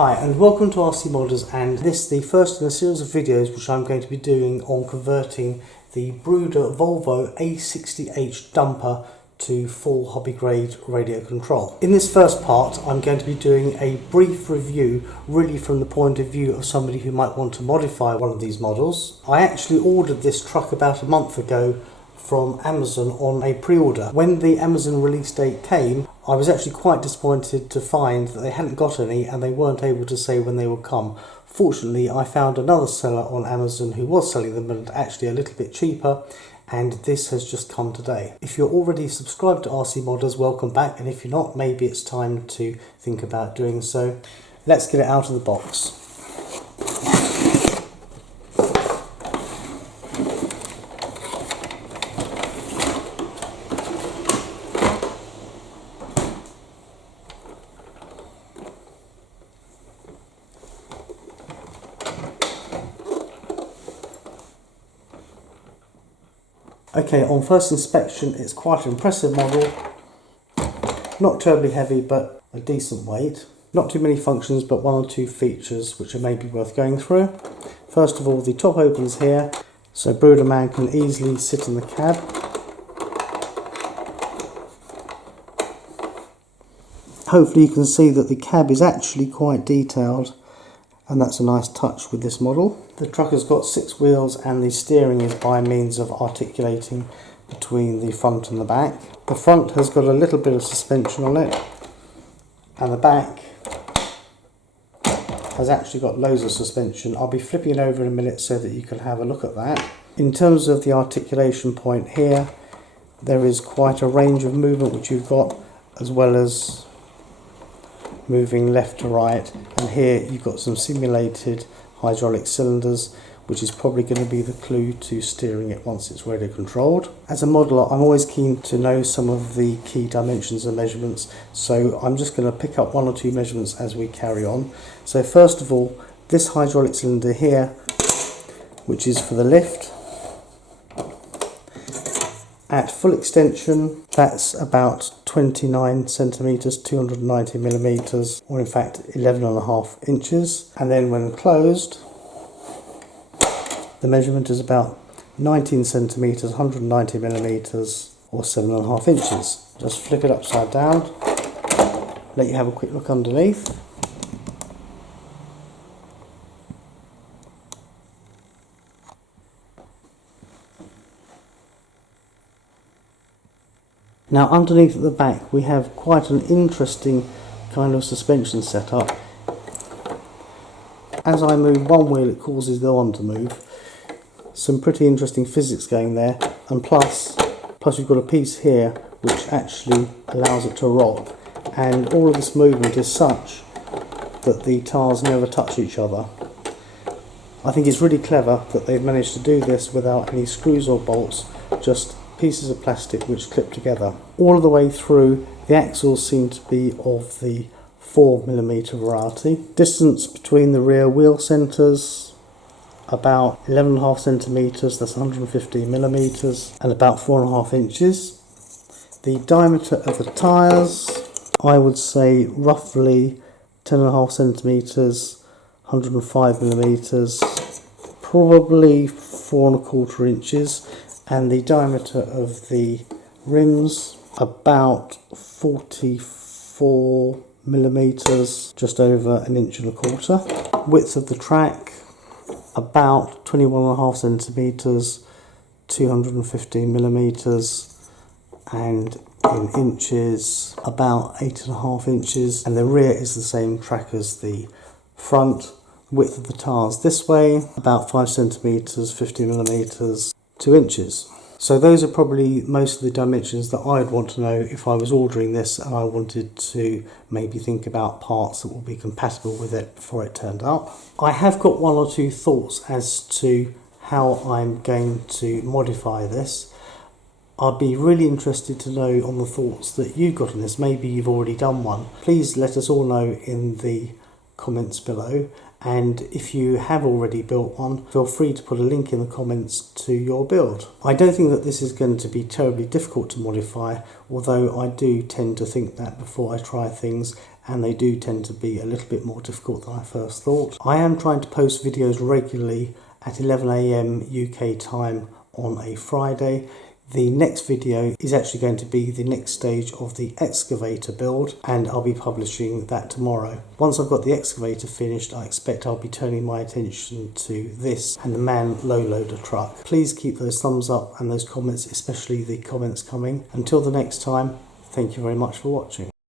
Hi and welcome to RC Modders, and this is the first in a series of videos which I'm going to be doing on converting the Bruder Volvo A60H dumper to full hobby grade radio control. In this first part I'm going to be doing a brief review really from the point of view of somebody who might want to modify one of these models. I actually ordered this truck about a month ago from Amazon on a pre-order. When the Amazon release date came, I was actually quite disappointed to find that they hadn't got any and they weren't able to say when they would come. Fortunately, I found another seller on Amazon who was selling them, and actually a little bit cheaper, and this has just come today. If you're already subscribed to RC Modders, welcome back, and if you're not, maybe it's time to think about doing so. Let's get it out of the box. Okay, on first inspection it's quite an impressive model, not terribly heavy but a decent weight. Not too many functions but one or two features which are maybe worth going through. First of all, the top opens here, so Bruder man can easily sit in the cab. Hopefully you can see that the cab is actually quite detailed, and that's a nice touch with this model. The truck has got 6 wheels and the steering is by means of articulating between the front and the back. The front has got a little bit of suspension on it, and the back has actually got loads of suspension. I'll be flipping it over in a minute so that you can have a look at that. In terms of the articulation point here, there is quite a range of movement which you've got, as well as moving left to right, and here you've got some simulated hydraulic cylinders, which is probably going to be the clue to steering it once it's radio controlled. As a modeler, I'm always keen to know some of the key dimensions and measurements, so I'm just going to pick up one or two measurements as we carry on. So first of all, this hydraulic cylinder here, which is for the lift, at full extension, that's about 29 centimetres, 290 millimetres, or in fact 11.5 inches. And then when closed, the measurement is about 19 centimetres, 190 millimetres, or 7.5 inches. Just flip it upside down, let you have a quick look underneath. Now underneath at the back we have quite an interesting kind of suspension setup. As I move one wheel it causes the other one to move. Some pretty interesting physics going there, and plus you've got a piece here which actually allows it to rock, and all of this movement is such that the tires never touch each other. I think it's really clever that they've managed to do this without any screws or bolts, just pieces of plastic which clip together. All of the way through, the axles seem to be of the 4mm variety. Distance between the rear wheel centres, about 11.5 centimetres, that's 150mm, and about 4.5 inches. The diameter of the tyres, I would say roughly 10.5 centimetres, 105mm, probably 4.25 inches. And the diameter of the rims, about 44 millimetres, just over 1.25 inches. Width of the track, about 21.5 centimetres, 215 millimetres, and in inches, about 8.5 inches. And the rear is the same track as the front. Width of the tyres this way, about 5 centimetres, 50 millimetres, 2 inches. So those are probably most of the dimensions that I'd want to know if I was ordering this and I wanted to maybe think about parts that will be compatible with it before it turned up. I have got one or two thoughts as to how I'm going to modify this. I'd be really interested to know on the thoughts that you've got on this. Maybe you've already done one. Please let us all know in the comments below. And if you have already built one, feel free to put a link in the comments to your build. I don't think that this is going to be terribly difficult to modify, although I do tend to think that before I try things, and they do tend to be a little bit more difficult than I first thought. I am trying to post videos regularly at 11 AM UK time on a Friday. The next video is actually going to be the next stage of the excavator build, and I'll be publishing that tomorrow. Once I've got the excavator finished, I expect I'll be turning my attention to this and the man low loader truck. Please keep those thumbs up and those comments, especially the comments coming. Until the next time, thank you very much for watching.